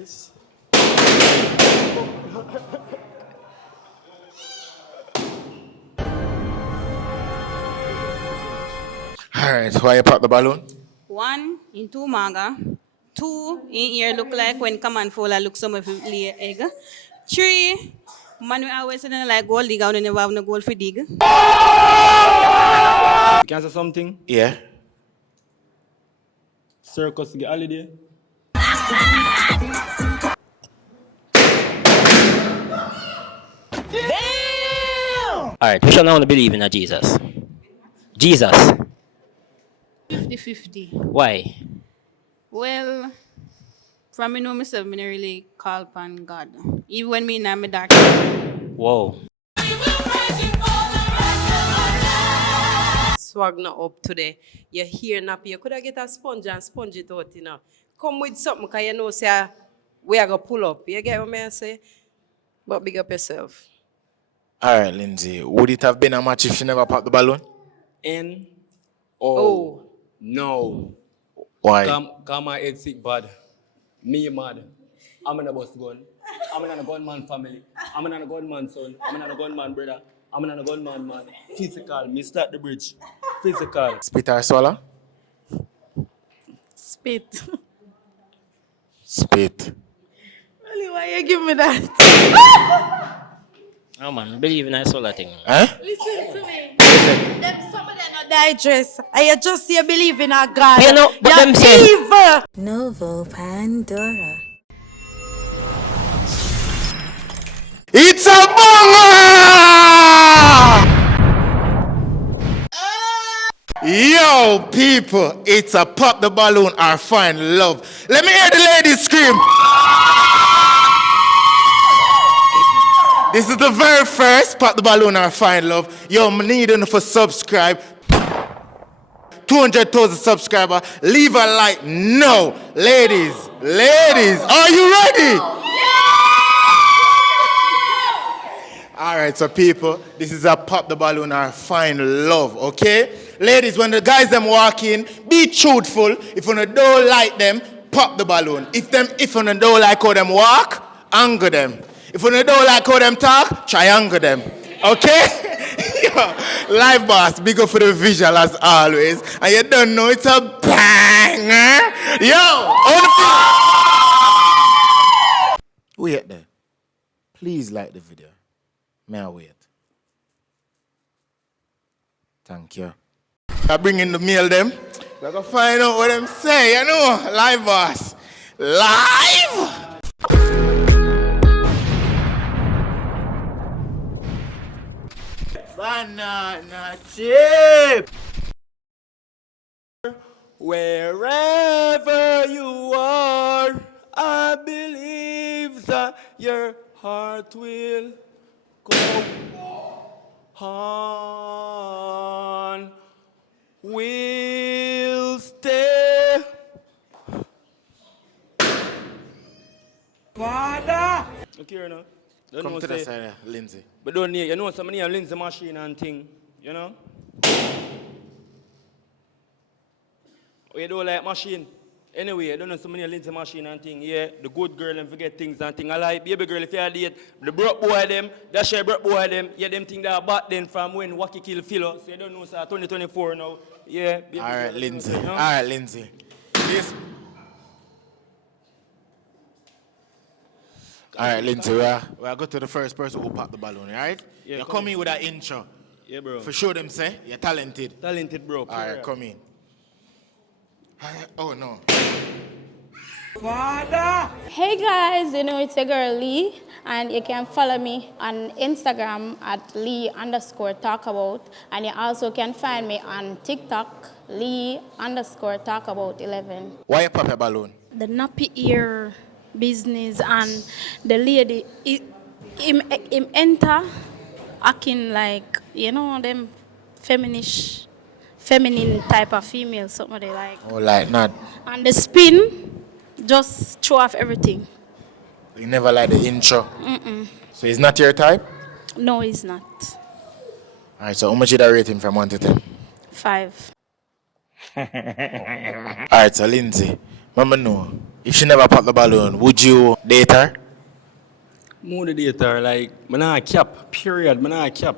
this. Alright, why you pop the balloon? 1 in 2 maga. 2 in here look like when command folder look some of you lay egg. 3 man we always say like gold digger and never have no gold for dig. You can say something? Yeah. Circus get holiday. Alright, which one I want to believe in Jesus? Jesus. 50-50. Why? Well, from me know myself, me not really call upon God. Even when me in my dark. Whoa. Swagna up today. You're here nappy. You could have get a sponge and sponge it out, you know. Come with something because you know say we are gonna pull up. You get what I say? But big up yourself. Alright, Lindsay. Would it have been a match if she never popped the balloon? Oh. No. Why? Come my head sick bad. Me mad. I'm in a bus gun. I'm in a gunman family. I'm in a gunman son. I'm in a gunman brother. I'm in a gunman man. Physical. Me start the bridge. Physical. Spit or swallow? Spit. Spit. Really, why you give me that? Oh man, believe in that solar thing. Huh? Listen to me. Them some of them not digest. I just say believe in a God. You know, but You're them say evil. Novo Pandora. It's a banger! Yo, people, it's a pop the balloon or find love. Let me hear the ladies scream. This is the very first pop the balloon or find love. Yo, I'm needing for subscribe. 200,000 subscribers. Leave a like. No, ladies, are you ready? All right, so people, this is a pop the balloon or find love, okay? Ladies, when the guys them walk in, be truthful. If you don't like them, pop the balloon. If you don't like how them walk, anger them. If you don't like how them talk, triangle them, okay? Yo, live boss, big up for the visual as always. And you don't know it's a banger. Yo, wait there. Please like the video. May I wait? Thank you. I bring in the mail them. We're going to find out what them say, you know. Live, boss. Live! Banana chip! Wherever you are, I believe that your heart will go on. We'll stay. Father! Okay, now. Don't Come know to the say, side, Lindsay. but don't need, you know, somebody have Lindsay machine and thing, you know? Oh, you don't like machine? Anyway, I don't know so many Lindsay machine and thing. Yeah, the good girl and forget things and thing. I like baby girl if you are date, the broke boy them, that share broke boy them, yeah, them thing that back then from when Wacky kill Philo. So you don't know, sir, 2024 now. Yeah, baby All right, girl, Lindsay. you know? All right, Lindsay. This. All right, Lindsay, we'll go to the first person who popped the balloon, all right? Yeah, you come come in with that intro. Yeah, bro. For sure them say, you're talented. Talented, bro. All right, come in. Oh, no. Hey guys, you know it's your girl Lee, and you can follow me on Instagram at Lee_talkabout, and you also can find me on TikTok, Lee_talkabout11. Why you pop your balloon? The nappy ear business and the lady, him enter acting like, you know, them feminine type of female, something they like. Oh, like not. And the spin just throw off everything. You never like the intro. So it's not your type? No, it's not. All right, so how much did I rate him from 1 to 10? 5. All right, so Lindsay, Mama know. If she never pop the balloon, would you date her? More the data, like, I'm not cap, period, I'm not cap.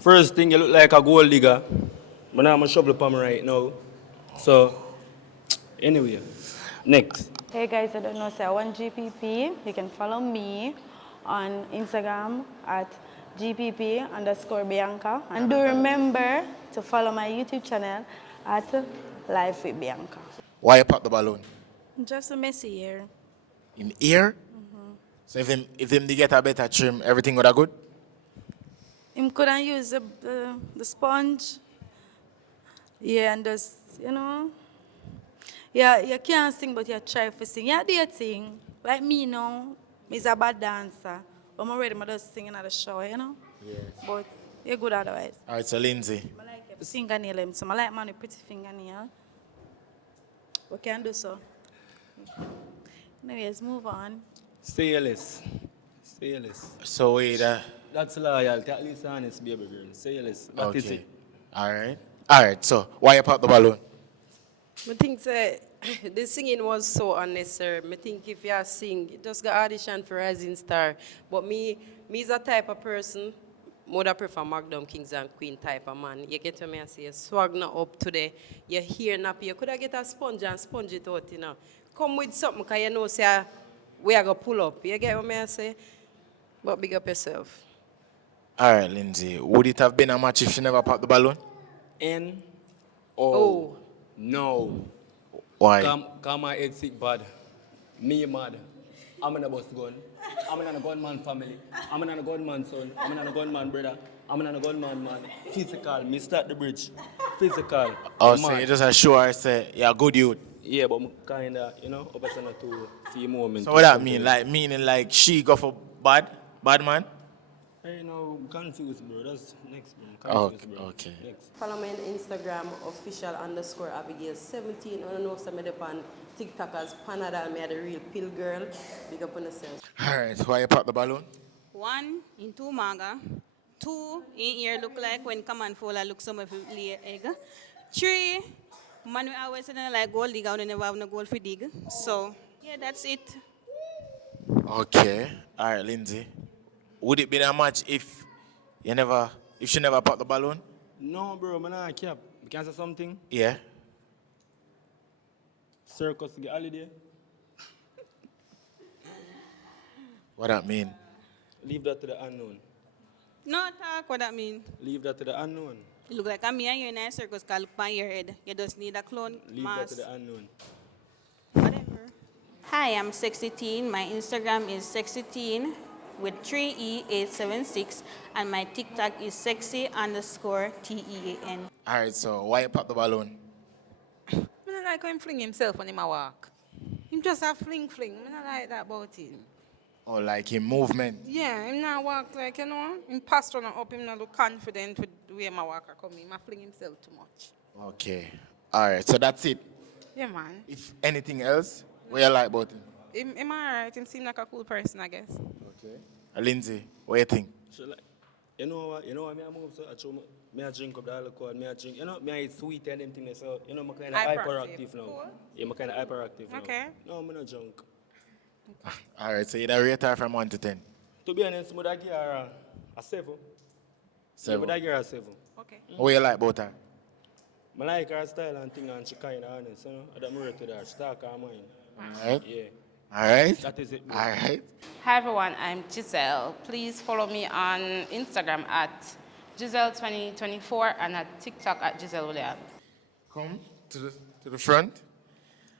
First thing, you look like a gold digger. I'm not shovel palm right now. So, anyway, next. Hey guys, I don't know, say I want GPP. You can follow me on Instagram at GPP_Bianca. And do remember to follow my YouTube channel at Life with Bianca. Why you pop the balloon? Just a messy hair. In ear? So if him they get a better trim, everything would have good? Him couldn't use the sponge. Yeah, and just, yeah, you can't sing, but you try to sing. Yeah, do your thing. Like me now, I'm a bad dancer. I'm already just singing at the show, Yeah. But you're good otherwise. All right, so Lindsay. I like your fingernail, so I like man with pretty fingernail. We can do so. Anyways, move on. Say less. Say less. So wait, That's loyalty, at least honest, baby girl. Say less. That is okay. it. All right, so why you pop the balloon? I think the singing was so unnecessary. I think if you sing, just go audition for Rising Star. But me is a type of person, more I prefer Magnum Kings and Queen type of man. You get to me and say, swag not up today. You're here nappy. You could have get a sponge and sponge it out, Come with something, because you know, say, we are going to pull up. You get what I say? But big up yourself. All right, Lindsay. Would it have been a match if she never popped the balloon? Oh. No. Why? Come my head sick bad. Me mad. I'm in a bus gun. I'm in a gunman family. I'm in a gunman son. I'm in a gunman brother. I'm in a gunman man. Physical. Me start the bridge. Physical. Oh, so you just assure her, say, you're good youth. Yeah, but kind of, up a to few moments. So what that mean? Like, meaning like she go for bad man? Hey, no, confused, bro. That's next, bro. Confused, bro. Okay. Next. Follow me on Instagram, official_Abigail17. I know some of the on TikTok as Panadol, me the real pill girl. Big up on yourself. All right, why you pop the balloon? 1 in 2 maga. 2 in ear look like when come and fall, I look some of it lay egg. 3, man we always say like gold digger, we never have no gold for dig. So, yeah, that's it. Okay. All right, Lindsay. Would it be a match if she never popped the balloon? No, bro, man, I cap. You can say something? Yeah. Circus get holiday. What that mean? Leave that to the unknown. No talk, what that mean? Leave that to the unknown. You look like me and you in a circus called look on your head. You just need a clone Leave mask. that to the unknown. Whatever. Hi, I'm Sexy My Instagram is sexyteen with 3E876 and my TikTok is sexy_TEAN. All right, so why you pop the balloon? I don't like how him fling himself when he walk. Him just a fling. I don't like that about him. Or like in movement? Yeah, him not walk like, him posture not up, him not look confident with the way my walker come. Him fling himself too much. Okay. All right, so that's it. Yeah, man. If anything else, what you like about him? Him alright. Him seem like a cool person, I guess. Okay. Lindsay, what you think? You know what me I move so I drink up the alcohol, me I drink, me I eat sweet and them things so, I'm kind of hyperactive now. Cool. Yeah, I'm kind of hyperactive now. Okay. No, I'm not drunk. All right, so you rate her from 1 to 10? To be honest, I give her a 7. 7. Yeah, I give her a 7. Okay. What you like about her? I like her style and thing and she kind of honest, I don't rate to that. She talk her mind. All right. Yeah. All right. That is it, bro. All right. Hi everyone, I'm Giselle. Please follow me on Instagram at Giselle2024 and at TikTok at Giselle Williams. Come to the front.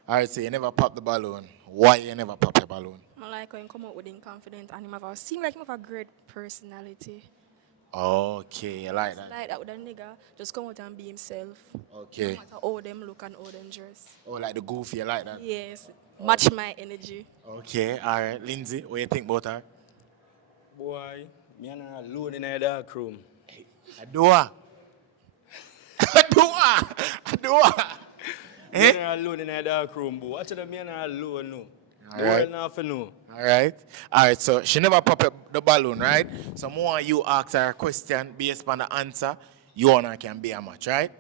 All right, so you never pop the balloon. Why you never pop the balloon? I like when he come out with him confident and him seem like him have a great personality. Okay, you like that? Like that with a nigga, just come out and be himself. Okay. No matter how them look and how them dress. Oh, like the goofy, you like that? Yes, match my energy. Okay, all right. Lindsay, what you think about her? Boy, me and her alone in a dark room. Adua. Me and her alone in a dark room, boy. Actually, me and her alone, no. All right. Know. All right. All right, so she never pop up the balloon, right? So more you ask her a question based on the answer, you and her can be a match, right?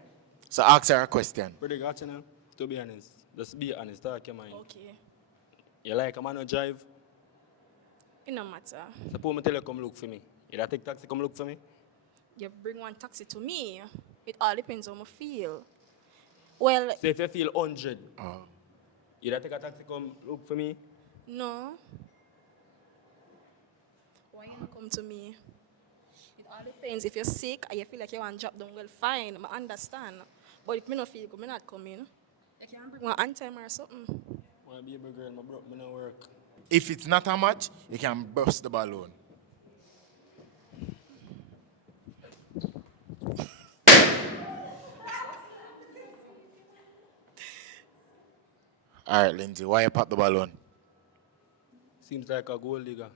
So ask her a question. Pretty gotcha now, to be honest. Just be honest, talk your mind. Okay. You like a man who drive? It no matter. Suppose me tell you come look for me. You da take taxi come look for me? You bring one taxi to me. It all depends on how I feel. Well, So if you feel 100, you da take a taxi come look for me? no. Why you not come to me? It all depends. If you're sick and you feel like you want to drop down, well, fine. I understand. But if me not feel good, I'm not coming. You can bring one on time or something. My baby girl, my bro, me no work. If it's not a match, you can burst the balloon. All right, Lindsay, why you pop the balloon? Seems like a gold digger.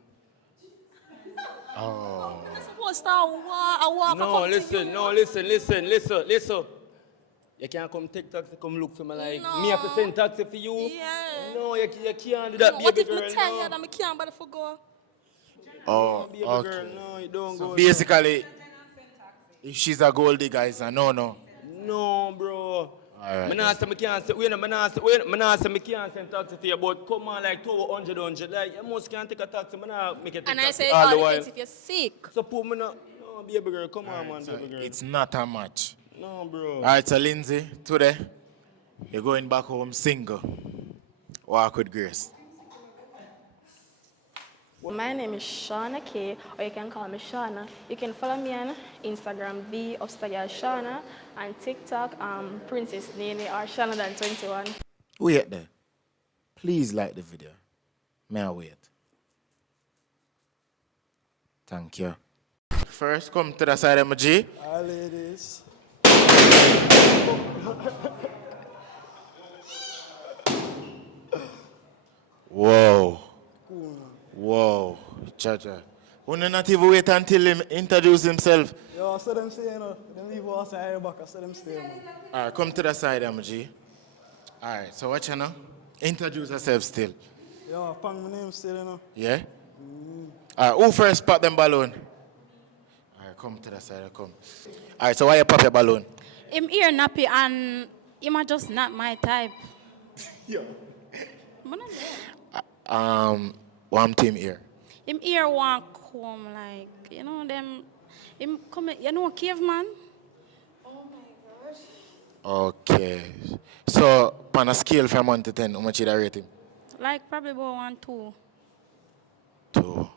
Oh. I'm supposed to walk. No, listen. You can't come take taxi, come look for me like No. me have to send taxi for you. Yeah. No, you can't do that, No, what baby if girl. I'm tired and I can't bother for go? Oh, Baby okay. girl, no, you don't So go. basically, if she's a gold digger, it's a no. No, bro. Alright. Me not say me can't say, me can't send taxi for you, but come on like 200, like you must can't take a taxi, me not make it take And I taxi say, all the all while. depends if you're sick. So put me not, no, baby girl, come on, man, So baby girl. it's not a match. No, bro. All right, so Lindsay, today, you're going back home single. Walk with grace. My name is Shauna K, or you can call me Shauna. You can follow me on Instagram, @Shauna, and TikTok, Princess Nene or Shauna21. Wait there. Please like the video. May I wait? Thank you. First, come to the side of my G. Hi, ladies. Whoa. Whoa. Cha-cha. We not even wait until him introduce himself. Yo, I saw them stay, you know. Them leave us at back. I saw them stay, man. All right, come to the side, MG. All right, so what you know? Introduce yourself still. Yo, pang my name still, you know. Yeah? All right, who first pop them balloon? All right, come to the side, come. All right, so why you pop your balloon? Him ear nappy and him are just not my type. Yeah. But not there. One team here. Him ear want come like, you know, them, him come, you know, caveman? Okay. So, on a scale from 1 to 10, how much you rate him? Like probably about 1, 2. 2. All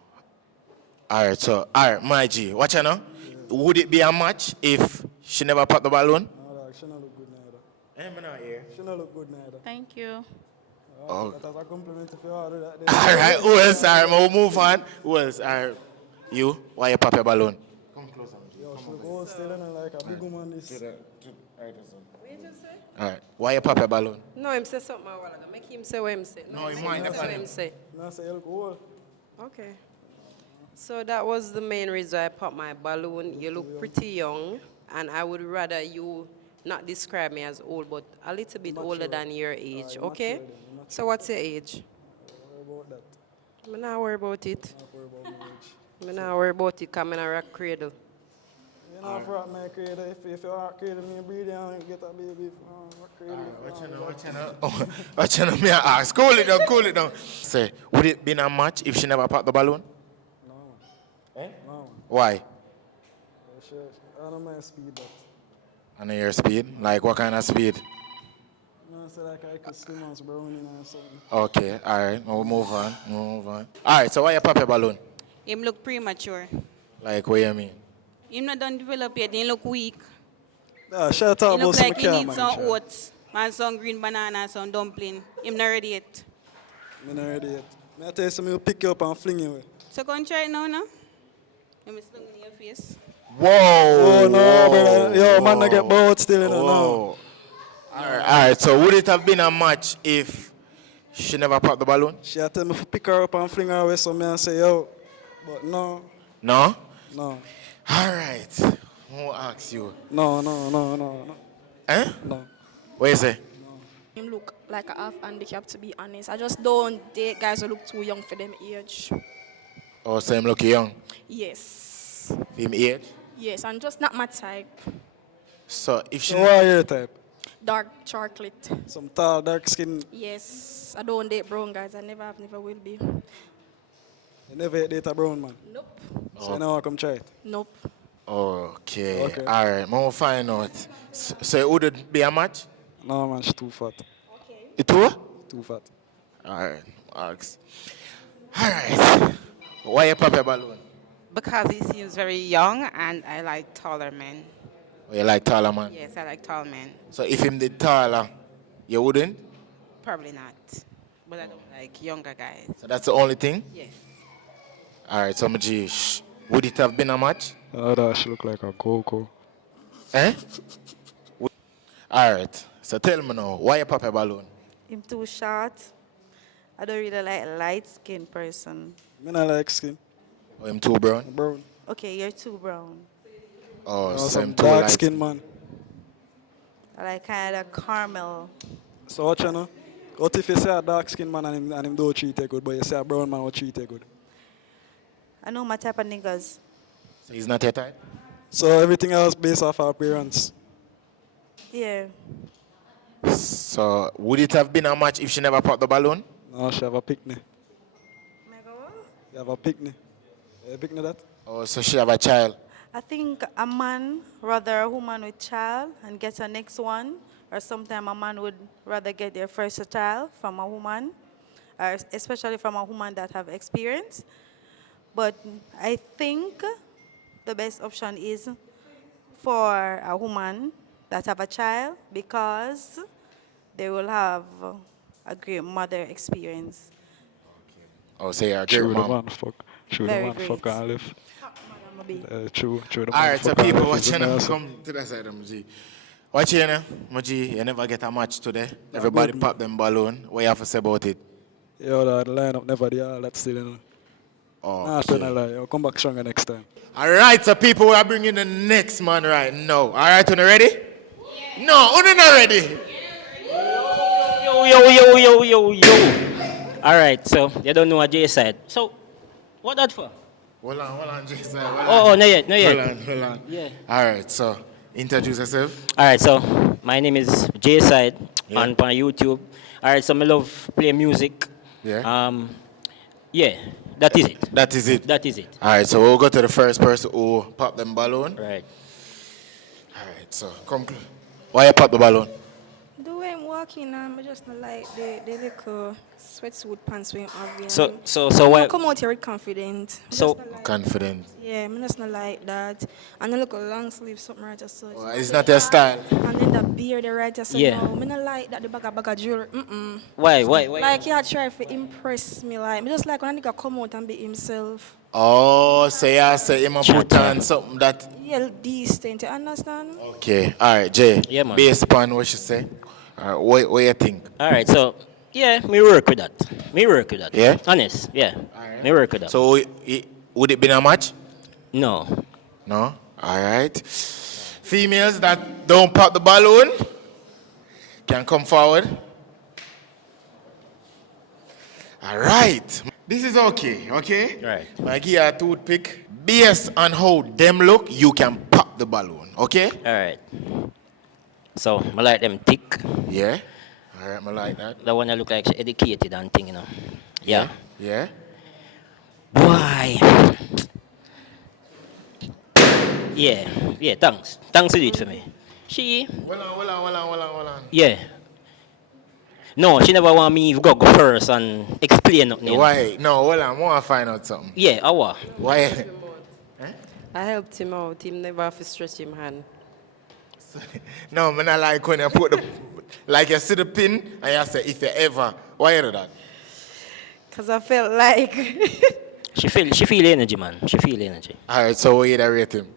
right, my G, watch you know. Would it be a match if she never popped the balloon? No, she not look good neither. I'm not here. She not look good neither. Thank you. Oh. That was a compliment if you order that. All right, who else? All right, we'll move on. Who else? All right, you, why you pop your balloon? Come closer. Yo, she look old still, you know, like a big woman this. All right, why you pop your balloon? No, him say something a while ago. Make him say what him say. No, he say might what him say. No, say you look old. Okay. So that was the main reason I popped my balloon. You look pretty young, and I would rather you not describe me as old, but a little bit older than your age, okay? So what's your age? Don't worry about that. I'm not worry about it. Don't worry about my age. I'm not worry about it because I'm in a rock cradle. You know, for my cradle, if you are cradle, me breathe and get a baby. Cradle. What you know, me I ask? Cool it down. Say, would it be a match if she never popped the balloon? No. Eh? No. Why? I don't mind speed, but. I know your speed. Like what kind of speed? No, so like I could swim as browning or something. Okay, all right. We'll move on. All right, so why you pop your balloon? Him look premature. Like what you mean? Him not done develop yet. He look weak. Shout He out about look some like he car, need man. some oats, and some green banana, some dumpling. Him not ready yet. I'm not ready yet. I tell you something, will pick you up and fling you away. So go and try it now, no? Let me sling in your face. Whoa! Oh, no, brother. Yo, man, I get bored still, you know. Whoa. All right, so would it have been a match if she never popped the balloon? She had tell me to pick her up and fling her away, so me and say, yo. But no. No? No. All right. Who asks you? No. Eh? No. What you say? Him look like a half handicap, to be honest. I just don't date guys who look too young for them age. Oh, so him look young? Yes. Him age? Yes, and just not my type. So if she... So what are your type? Dark chocolate. Some tall, dark skin. Yes, I don't date brown guys. I never have, never will be. You never date a brown man? Nope. So you never come try it? Nope. Okay. Okay. All right. We'll find out. So it would be a match? No, man, she's too fat. It too? Too fat. All right. Ask. All right. Why you pop your balloon? Because he seems very young and I like taller men. Oh, you like taller man? Yes, I like tall men. So if him did taller, you wouldn't? Probably not. But I don't like younger guys. So that's the only thing? Yes. All right. So would it have been a match? Oh, that she look like a Coco. Eh? All right. So tell me now, why you pop your balloon? I'm too short. I don't really like a light-skinned person. Me not like skin. Oh, him too brown? Brown. Okay, you're too brown. Oh, No, so some him too dark light. skin man. I like kind of caramel. So what you know? What if you say a dark skin man and him don't treat you good, but you say a brown man will treat you good? I know my type of niggas. So he's not your type? So everything else based off her appearance. Yeah. So would it have been a match if she never popped the balloon? No, she have a picnic. You have a picnic. You picnic that? Oh, so she have a child? I think a man rather a woman with child and get a next one, or sometimes a man would rather get their first child from a woman, or especially from a woman that have experience. But I think the best option is for a woman that have a child because they will have a great mother experience. Oh, say a True, great the mom. man fuck. True, the Very man great. fuck and live. True, the All man right, so fuck and people live is watching the them best. come to the side of Muji. Watch here now, Muji, you never get a match today. Everybody good. pop them balloon. What you have to say about it? Yo, the lineup never there, that's still, you know. Oh, Nah, tell no lie. Yo, come back stronger next time. all right, so people, we are bringing the next man right now. All right, you ready? Yeah. No, you're not ready. Yo. All right, so you don't know what Jay said. So, what that for? Hold on, Jason. Oh, not yet. Hold on. Yeah. All right, so introduce yourself. All right, so my name is Jay Side Yeah. on YouTube. All right, so I love play music. Yeah. Yeah, that is it. That is it. That is it. All right, so we'll go to the first person who pop them balloon. Right. All right, so come close. Why you pop the balloon? The way I'm walking, I just not like the little sweatsuit pants wearing obvious. So why? Come out here with confident. So Confident. Yeah, I'm just not like that. And I look a long sleeve, something right just so. Well, it's not your style. And then the beard, the right just so Yeah. no. I not like that the bag of jewelry. Why? Like you try to impress me, like me just like when a nigga come out and be himself. Oh, so you say him a put on something that. Yeah, decent. You understand? Okay, all right, Jay. Yeah, man. Based upon what you say, all right, what you think? All right, so yeah, me work with that. Yeah? Honest, yeah. Me work with that. So would it be a match? No. No? All right. Females that don't pop the balloon can come forward. All right. This is okay, okay? Right. I give you a toothpick. Based on how them look, you can pop the balloon, okay? All right. So I like them thick. Yeah. All right, I like that. The one that look like she educated and thing, you know. Yeah. Yeah. Why? Yeah, thanks. Thanks to do it for me. She, Hold on. yeah. No, she never want me to go first and explain nothing. you know. Why? No, hold on. I want to find out something. Yeah, I wa. Why? I helped him out. Him never have to stretch him hand. No, man, I like when you put the, like you see the pin and you say, if you ever, why you do that? Because I felt like... She feel energy, man. She feel energy. All right, so what you rate him?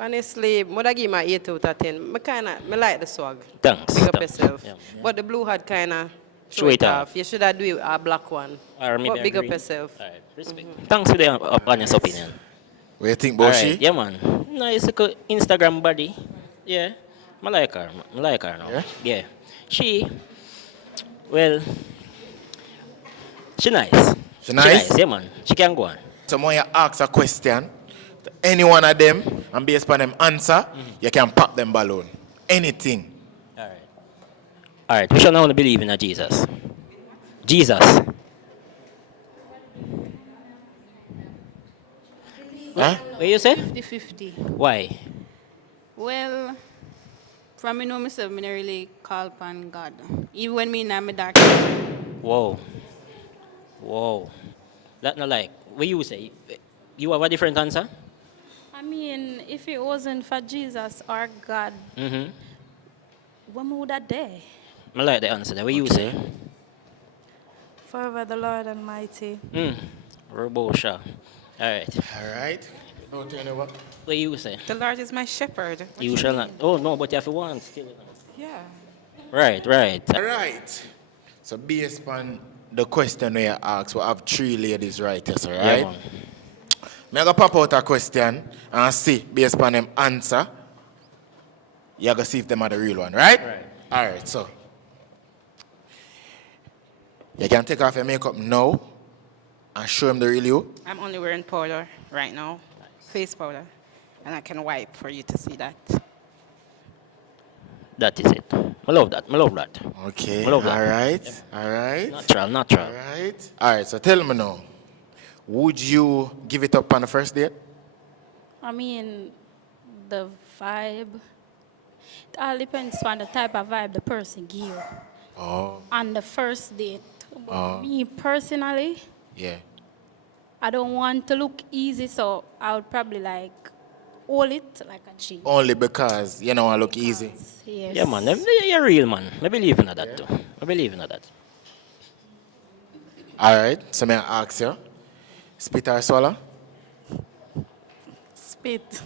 Honestly, I give him an 8 out of 10. I like the swag. Thanks. Big up thanks. yourself. Yeah. But the blue hat kind of Show it off. You should have do a black one. Or maybe But big up green. yourself. All right, respect. Thanks for the honest opinion. What do you think, All Boshi? right, yeah, man. Nice little Instagram body. Yeah. I like her. I like her now. Yeah? Yeah. Well, she nice. She nice? Yeah, man. She can go on. So when you ask a question to any one of them and based upon them answer, you can pop them balloon. Anything. All right. All right, we shall now believe in a Jesus. Jesus. Huh? What you say? 50-50. Why? Well, from me know myself, me not really call upon God. Even when me in my dark. Whoa. Whoa. That not like. What you say? You have a different answer? I mean, if it wasn't for Jesus or God, Mm-hmm. when would I die? I like the answer. What you say? Forever the Lord Almighty. Robosha. All right. All right. No turn over. What you say? The Lord is my shepherd. What You shall not. Oh, no, but you have to want still. Yeah. Right, right. All right. So based on the question we asked, we have 3 ladies right here, all Yeah, right? man. I'm going to pop out a question and see, based on them answer, you're going to see if them are the real one, right? Right. All right, so. You can take off your makeup now and show them the real you. I'm only wearing powder right now, face powder, and I can wipe for you to see that. That is it. I love that. I love that. Okay, I love that. all right, all right. Natural, natural. All right. All right, so tell me now, would you give it up on the first date? I mean, the vibe. It all depends on the type of vibe the person give you Oh, on the first date. But Oh. me personally, yeah. I don't want to look easy, so I would probably like hold it like a chin. Only because, you know, I look easy. Yes. Yeah, man. You're real, man. I believe in that, too. I believe in that. All right, so may I ask you, spit or swallow? Spit.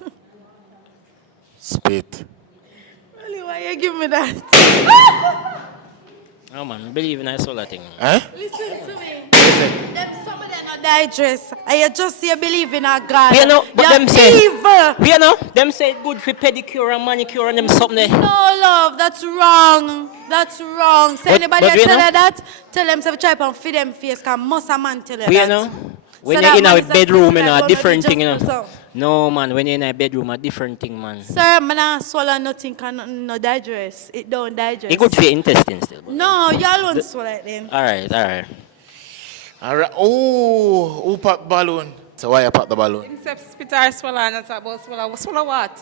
Spit. Really, why you give me that? Oh, man. I believe in that sort of thing. Huh? Listen to me. Them some of them not digest. And you just say believe in a God. You know, but You're them say, evil. you know, them say good for pedicure and manicure and them something there. No, love, that's wrong. That's wrong. Say anybody but you tell know- her that, tell them to try and feed them face, because most a man tell her But you that. know, when So you're that in man a is a bedroom, you physical, know, a gonna different be thing, you just know. so. No, man, when you're in a bedroom, a different thing, man. Sir, I'm not swallow nothing, can nothing no digest. It don't digest. It good for your intestines still. No, y'all won't swallow it then. All right, all right. All right. Oh, who popped balloon? So why you pop the balloon? Except spit or swallow, and that's about swallow. Swallow what?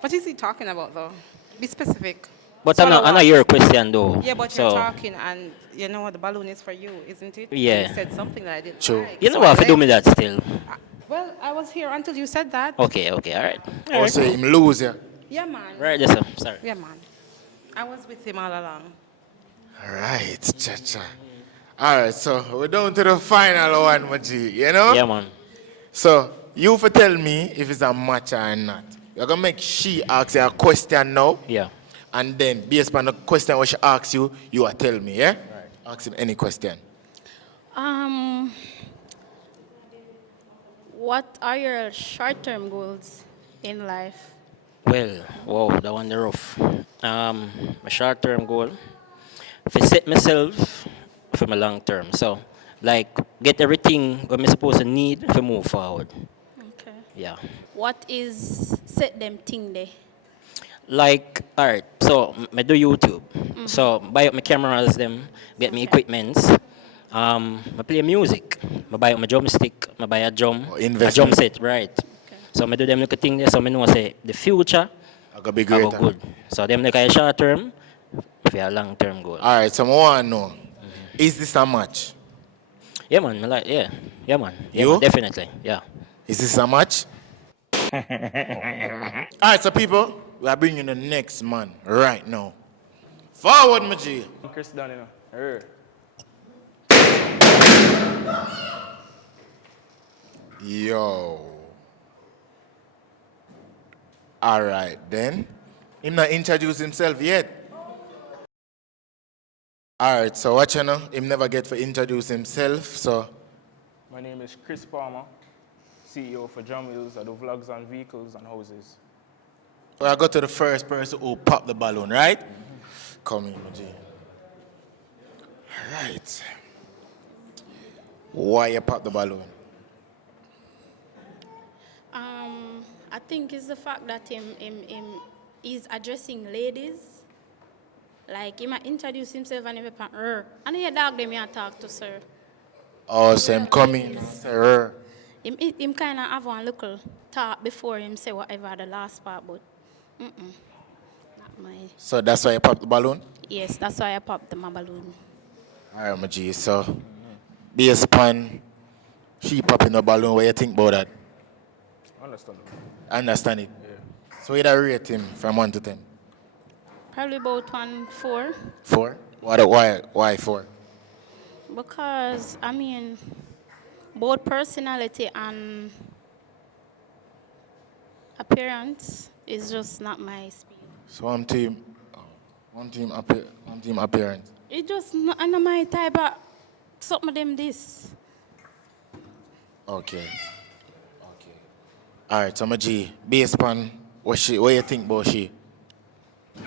What is he talking about, though? Be specific. But I Swallow know what? your question, though. Yeah, but so, you're talking, and you know what the balloon is for you, isn't it? Yeah. You said something that I didn't True. like. You know so what, I if you do left. me that still. Well, I was here until you said that. Okay, okay, all right. All Also, right. him lose you. Yeah, man. Right, yes, sir. Sorry. Yeah, man. I was with him all along. All right, cha-cha. All right, so we're down to the final one, Maji, you know? Yeah, man. So, you for tell me if it's a match or not. You're going to make she ask you a question now. Yeah. And then, based on the question what she asks you, you will tell me, yeah? Right. Ask him any question. What are your short-term goals in life? Well, wow, that one the rough. My short-term goal, to set myself for my long-term. So, like, get everything what I'm supposed to need to move forward. Okay. Yeah. What is set them thing there? Like, alright, so I do YouTube. So, buy up my cameras, them, get me equipments. I play music. I buy up my drumstick, I buy a drum, a drum investment. set, right. So, I do them little thing there, so I know say the future I gotta be I go greater. good. So, them like a short term, for a long term goal. All right, so I want to know, is this a match? Yeah, man, I like, yeah, man. Yeah, You? man, definitely, yeah. Is this a match? All right, so people, we are bringing the next man right now. Forward, Maji. I'm Chris Dunn, you know. Her. Yo. All right, then. Him not introduce himself yet. All right, so what you know? Him never get to introduce himself, so. My name is Chris Palmer, CEO for Drum Wheels. I do vlogs on vehicles and houses. Well, I go to the first person who popped the balloon, right? Come in, Maji. All right. Why you pop the balloon? I think it's the fact that he's addressing ladies. Like, he might introduce himself and he be pan her. And he dog them here talk to sir. Oh, so him coming, sir. Him kind of have one little talk before him say whatever the last part, but not my. So that's why you pop the balloon? Yes, that's why I popped my balloon. All right, my G. So, based upon she popping the balloon, what you think about that? Understandable. Understand it? Yeah. So, you rate him from 1 to 10? Probably about 4. 4? Why 4? Because, I mean, both personality and appearance is just not my speed. So, one team appearance. It just not my type of something them this. Okay. All right, so my G, based upon what you think about she? Not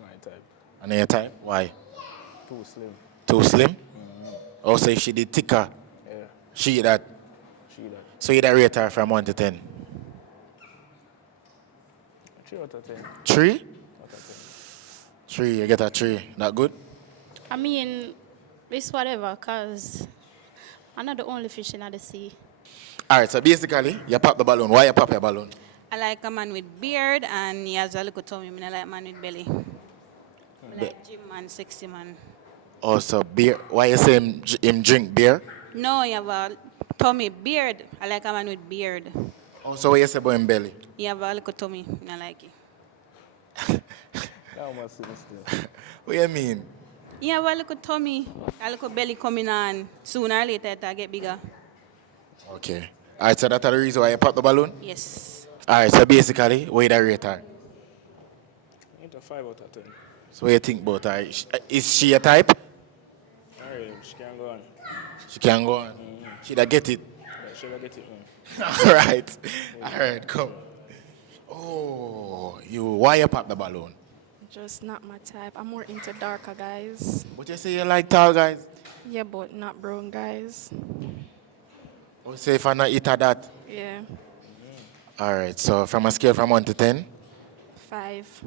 my type. And your type? Why? Too slim. Too slim? Also, if she did thicker, Yeah. she that. She that. So you that rate her from 1 to 10? 3 out of 10. 3? Out of 3, you get a 3. That good? I mean, it's whatever, because I'm not the only fish in the sea. All right, so basically, you pop the balloon. Why you pop your balloon? I like a man with beard and he has a little tummy. I like a man with belly. I like gym man, sexy man. Also, beer. Why you say him drink beer? No, you have a tummy, beard. I like a man with beard. Also, what you say about him belly? You have a little tummy. I like it. That must be still. What you mean? You have a little tummy, a little belly coming on. Sooner or later, it'll get bigger. Okay. All right, so that's the reason why you pop the balloon? Yes. All right, so basically, what you that rate her? 5 out of 10. So what you think about her? Is she a type? Alright, she can go on. She can go on. She that get it. Yeah, she will get it. All right. All right, come. Oh, why you pop the balloon? Just not my type. I'm more into darker guys. But you say you like tall guys? Yeah, but not brown guys. Oh, say if I not eat her that? Yeah. All right, so from a scale from 1 to 10? 5.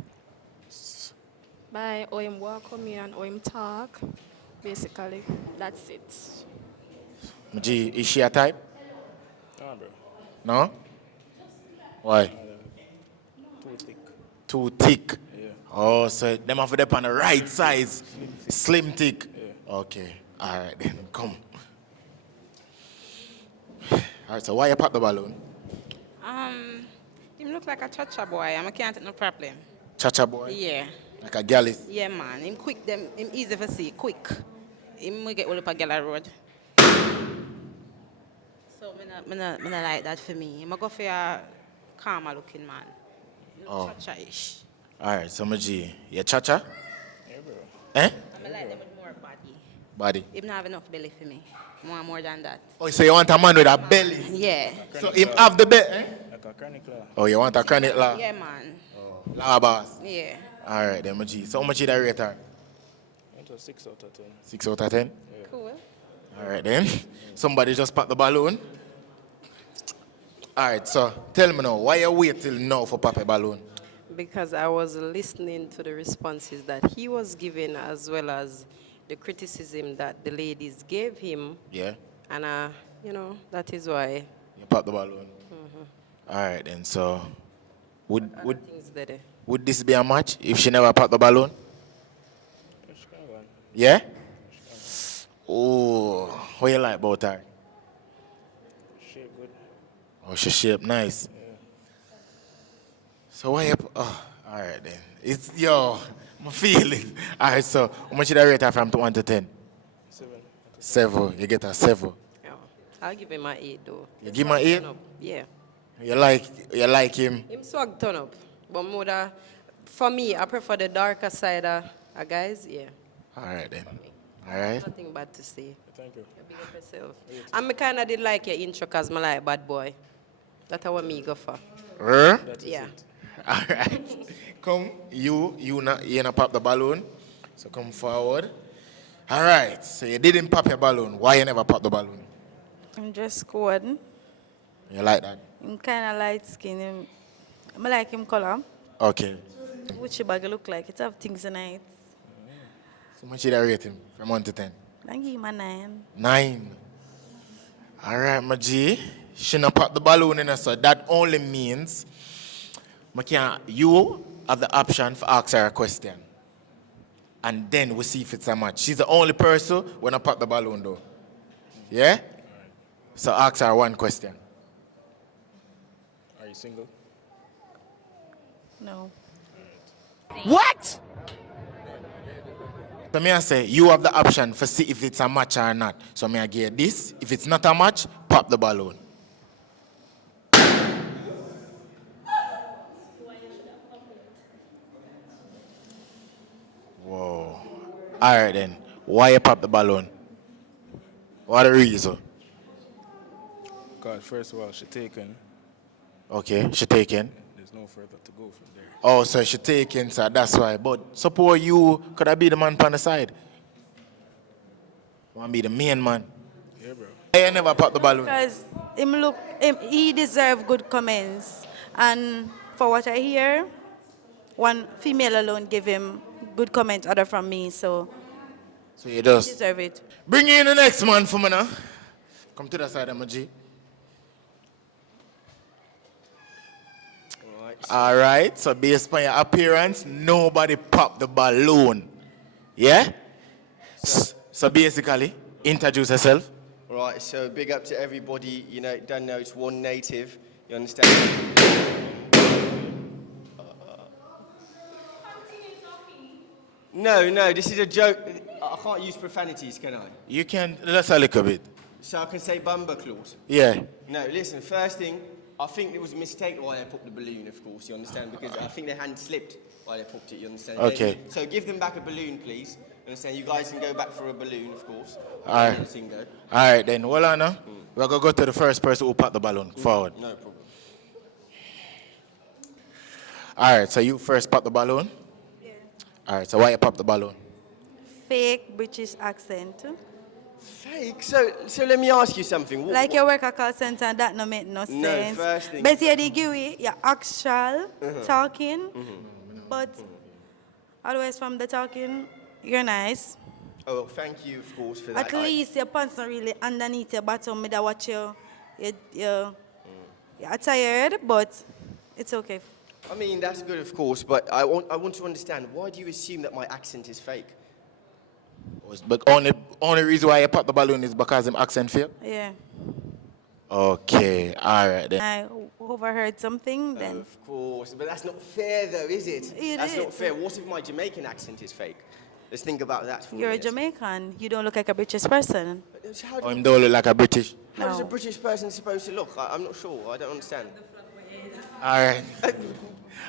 By how him walk on me and how him talk. Basically, that's it. G, is she a type? No, bro. No? Why? Too thick. Too thick? Yeah. Oh, so them have them on the right size. Slim thick. Yeah. Okay. All right, then. Come. All right, so why you pop the balloon? Him look like a cha-cha boy. I can't take no problem. Cha-cha boy? Yeah. Like a galley? Yeah, man. Him quick, him easy to see, quick. Him will get all up a gala road. So, I not like that for me. I'm go for a calmer looking man. Oh. Cha-cha-ish. All right, so my G, you cha-cha? Yeah, bro. Eh? I like them with more body. Body. Him not have enough belly for me. More than that. Oh, so you want a man with a belly? Yeah. So him have the belly? Eh? Like a chronic law. Oh, you want a chronic law? Yeah, man. Law boss? Yeah. All right, then my G. So how much you that rate her? Into 6 out of 10. 6 out of 10? Cool. All right, then. Somebody just popped the balloon. All right, so tell me now, why you wait till now for pop a balloon? Because I was listening to the responses that he was giving as well as the criticism that the ladies gave him. Yeah. And, that is why. You pop the balloon. All right, then. So, would this be a match if she never popped the balloon? She can go on. Yeah? Oh, what you like about her? Shape good. Oh, she shape nice. Yeah. So why you? Oh, all right then. I'm feeling. All right, so how much did I rate her from 1 to 10? 7. 7. You get a 7. Yeah. I'll give him an 8 though. You give him an 8? Yeah. You like him? Him swag turn up. But for me, I prefer the darker side of guys, yeah. All right then. All right. Nothing bad to say. Thank you. Big up yourself. And I kind of did like your intro because I like bad boy. That's what me go for. Yeah. All right. Come, you not pop the balloon. So come forward. All right. So you didn't pop your balloon. Why you never pop the balloon? I'm just cold. You like that? I'm kind of light skinned. I like him color. Okay. What your bag look like? It have things in it. So much should I rate him from 1 to 10? I give him a 9. 9. All right, my G. She not pop the balloon in her, so that only means you have the option for ask her a question. And then we see if it's a match. She's the only person when I pop the balloon though. Yeah? So ask her one question. Are you single? No. What? So me I say, you have the option for see if it's a match or not. So me I give this. If it's not a match, pop the balloon. Whoa. All right then. Why you pop the balloon? What the reason? God, first of all, she taken. Okay, she taken. There's no further to go from there. Oh, so she taken, so that's why. But suppose you could have be the man on the side. Want to be the main man. Yeah, bro. I never pop the balloon. Because he deserves good comments. And for what I hear, one female alone give him good comment other from me, so he does. he deserve it. Bring in the next man for me now. Come to the side, MG. All right, so based on your appearance, nobody pop the balloon. Yeah? So basically, introduce yourself. Right, so big up to everybody, you know, don't know it's one native, you understand? No, this is a joke. I can't use profanities, can I? You can, just a little bit. So I can say bumper clause? Yeah. No, listen, first thing, I think it was a mistake why they popped the balloon, of course, you understand? Because I think their hand slipped while they popped it, you understand? Okay. So give them back a balloon, please. You understand? You guys can go back for a balloon, of course. All right. Go. All right, then. Hold on now. We're going to go to the first person who popped the balloon. Forward. No problem. All right, so you first pop the balloon? Yeah. All right, so why you pop the balloon? Fake British accent. Fake? So let me ask you something. Like you work a call center and that no make no sense. First thing. But you give it your actual talking, but otherwise from the talking, you're nice. Oh, well, thank you, of course, for that. At least your pants not really underneath your bottom, that watch you're tired, but it's okay. I mean, that's good, of course, but I want to understand, why do you assume that my accent is fake? But only reason why you pop the balloon is because him accent fail? Yeah. Okay, all right then. I overheard something then. Of course, but that's not fair though, is it? That's is. not fair. What if my Jamaican accent is fake? Let's think about that for You're a Jamaican. You don't look like a British person. Or him don't look like a British? How does a British person supposed to look? I'm not sure. I don't understand. All right.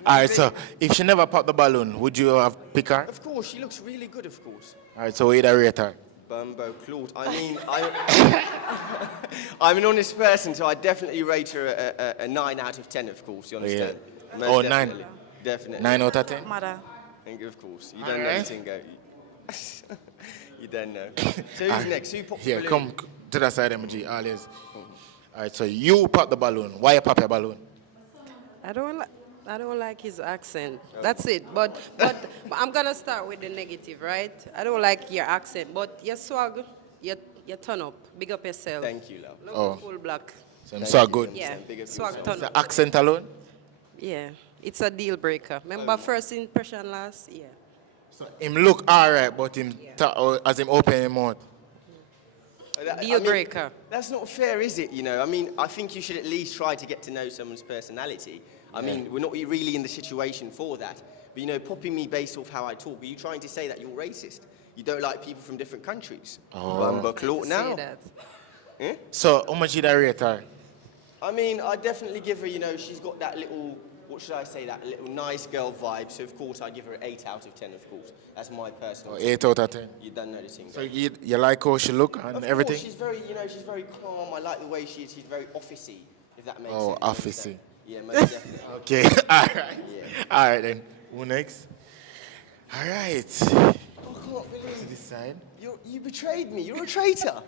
All right, so if she never popped the balloon, would you have picked her? Of course, she looks really good, of course. All right, so what would you rate her? Bumbo Claude. I mean, I'm an honest person, so I definitely rate her a 9 out of 10, of course, you understand? Yeah. Most Oh, definitely. 9? Definitely. 9 out of 10? Mother. And of course, you All don't know right. anything, go. You don't know. So who's next? Who popped the Yeah, balloon? come to the side, MG, always. All right, so you pop the balloon. Why you pop your balloon? I don't like his accent. That's it. But I'm gonna start with the negative, right? I don't like your accent, but your swag, you turn up. Big up yourself. Thank you, love. Look full black. So I'm so good. Yeah, Big up swag yourself. turn The up. accent alone? Yeah, it's a deal breaker. Remember first impression last? Yeah. So him look all right, but him as him open him mouth. Deal breaker. That's not fair, is it? You know, I mean, I think you should at least try to get to know someone's personality. I mean, we're not really in the situation for that. But, you know, popping me based off how I talk, are you trying to say that you're racist? You don't like people from different countries? Oh. Now. Eh? So how much did I rate her? I mean, I definitely give her, you know, she's got that little, what should I say, that little nice girl vibe. So, of course, I give her an 8 out of 10, of course. That's my personal. 8 out of 10? You don't know the thing. So you like how she look and Of everything? course, she's very, you know, she's very calm. I like the way she is. She's very officey, if that makes sense. Oh, officey. Yeah, most definitely. Okay, all right. Yeah. All right then. Who next? All right. I can't believe To this side. you betrayed me. You're a traitor. All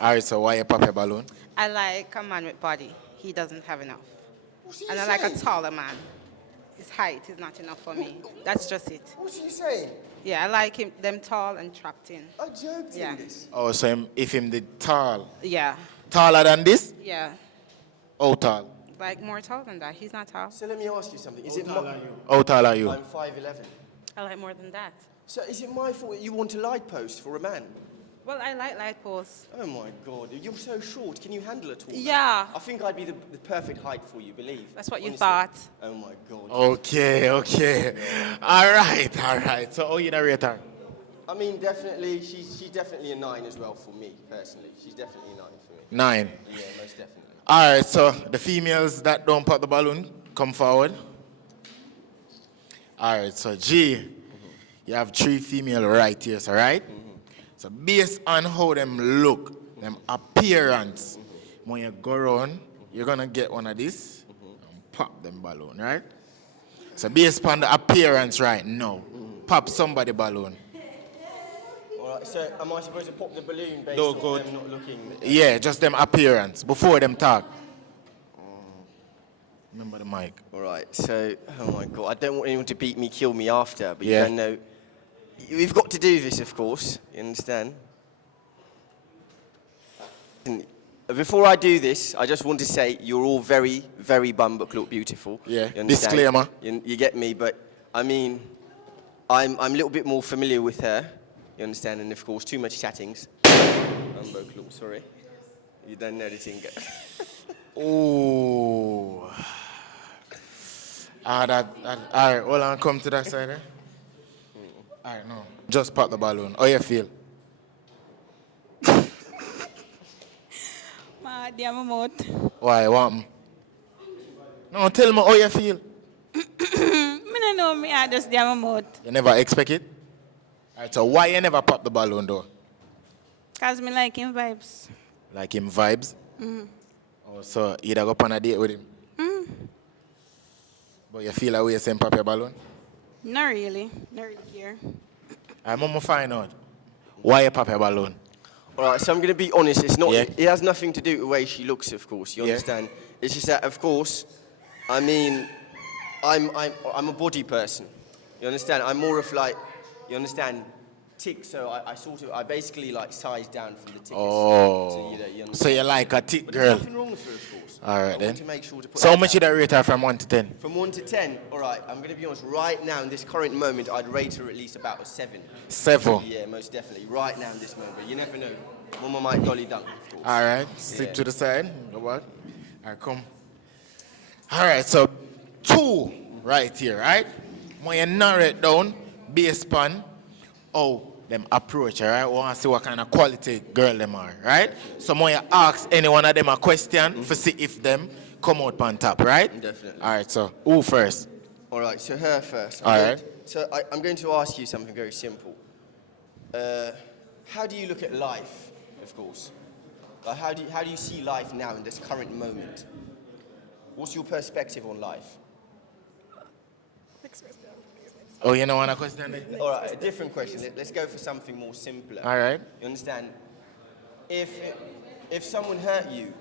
right, so why you pop your balloon? I like a man with body. He doesn't have enough. What's he And I like a saying? taller man. height is not enough for me. That's just it. What are you saying? Yeah, I like them tall and trapped in. I joked Yeah. in this. Oh, so if him the tall. Yeah. Taller than this? Yeah. How tall? Like more tall than that. He's not tall. So let me ask you something. Is it my... How tall are you? I'm 5'11". I like more than that. So is it my fault that you want a light post for a man? Well, I like light posts. Oh my God, you're so short. Can you handle a tall man? Yeah. I think I'd be the perfect height for you, believe. That's what you Honestly. thought. Oh my God. Okay. All right. So how you rate her? I mean, definitely, she's definitely a 9 as well for me, personally. She's definitely a 9 for me. 9. Yeah, most definitely. All right, so the females that don't pop the balloon, come forward. All right, so G, you have 3 female right here, all right? So based on how them look, them appearance, when you go around, you're going to get one of these and pop them balloon, right? So based on the appearance right now, pop somebody balloon. All right, so am I supposed to pop the balloon based No, on good. them not looking? Yeah, just them appearance, before them talk. Remember the mic. All right, so, oh my God, I don't want anyone to beat me, kill me after, but Yeah. you don't know. We've got to do this, of course, you understand? And before I do this, I just want to say you're all very, very bumbuck look beautiful. Yeah, You understand? disclaimer. You get me, but I mean, I'm a little bit more familiar with her, you understand, and of course, too much chattings. Bumbuck look, sorry. You done know the thing. Oh. All right, hold on, come to that side, eh? All right, no. Just pop the balloon. How you feel? My dear mouth. Why, what? No, tell me how you feel. Me don't know me, I just dear mouth. You never expect it? All right, so why you never pop the balloon, though? Because me like him vibes. Like him vibes? Mm. Oh, so you go on a date with him? But you feel like you send pop your balloon? Not really. Not really care. I'm going to find out. Why you pop your balloon? All right, so I'm going to be honest. It's not. Yeah. It has nothing to do with the way she looks, of course. You Yeah. understand? It's just that, of course. I mean, I'm a body person. You understand? I'm more of like, you understand, tick. So I basically like size down from the tick. Oh. You So you like a thick But girl? there's nothing wrong with her, of course. All right, I then. want to make sure to put So how that much you down. that rate her from 1 to 10? From 1 to 10, all right, I'm going to be honest, right now, in this current moment, I'd rate her at least about a 7. 7. Yeah, most definitely. Right now, in this moment. You never know. Mama might dolly down, of course. All right, sit Yeah. to the side. Go back. All right, come. All right, so 2 right here, right? When you narrate down, based on how them approach, all right? We want to see what kind of quality girl them are, right? So when you ask any one of them a question to see if them come out on top, right? Definitely. All right, so who first? All right, so her first. All Okay? right. So I'm going to ask you something very simple. How do you look at life, of course? Like how do you see life now in this current moment? What's your perspective on life? Oh, you know what a question? All right, a different question. Let's go for something more simpler. All right. You understand? If someone hurt you,